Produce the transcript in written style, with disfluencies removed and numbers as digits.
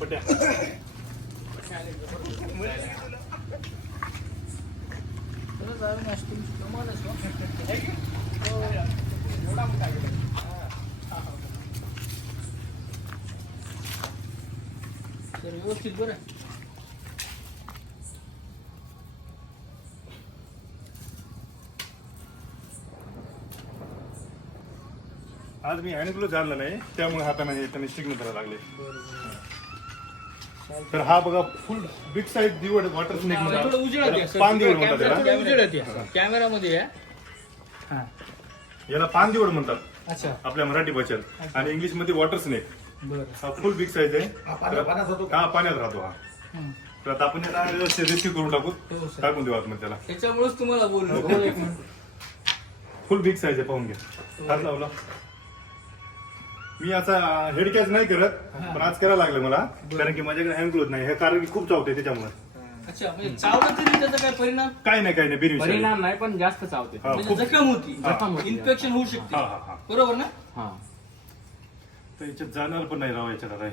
पट्या व्यवस्थित बरं. आज मी हँड ग्लोव्ह झालं नाही त्यामुळे हाताने त्यांनी स्टिकन करायला लागले. तर हा बघा फुल बिग साईज दिवड वॉटर स्नेक थोडं उजेडात या, सर. पान दिवड म्हणतात कॅमेरा त्याला. थोडं उजेडात या. कॅमेरामध्ये या. हा. याला पान दिवड म्हणतात अच्छा आपल्या मराठी भाषेत आणि इंग्लिश मध्ये वॉटर स्नेक. बरं. हा फुल बिग साईज आहे. हा पाण्यात होतो. हा पाण्यात राहतो हा. हं. तर आता आपण याला रेस्क्यू करून टाकू. हो, सर. टाकून देऊ आतमध्ये त्याला. त्याच्यामुळेच तुम्हाला बोललो. फुल बिग साईज आहे पाहून घ्या. हात लावला. मी याचा हेड कॅच नाही करत पण आज करायला लागलं मला कारण की माझ्याकडे हँड ग्लोव्ह नाही हे कारण की खूप चावते त्याच्यामुळे. अच्छा म्हणजे चावलं तरी त्याचा काय परिणाम काय नाही बिरी परिणाम नाही पण जास्त चावते. हा, म्हणजे खूप. जखम होती जखम होती. इन्फेक्शन होऊ शकते हा. बरोबर ना. हा तर याच्यात जाणार पण नाही राव याच्यात आता.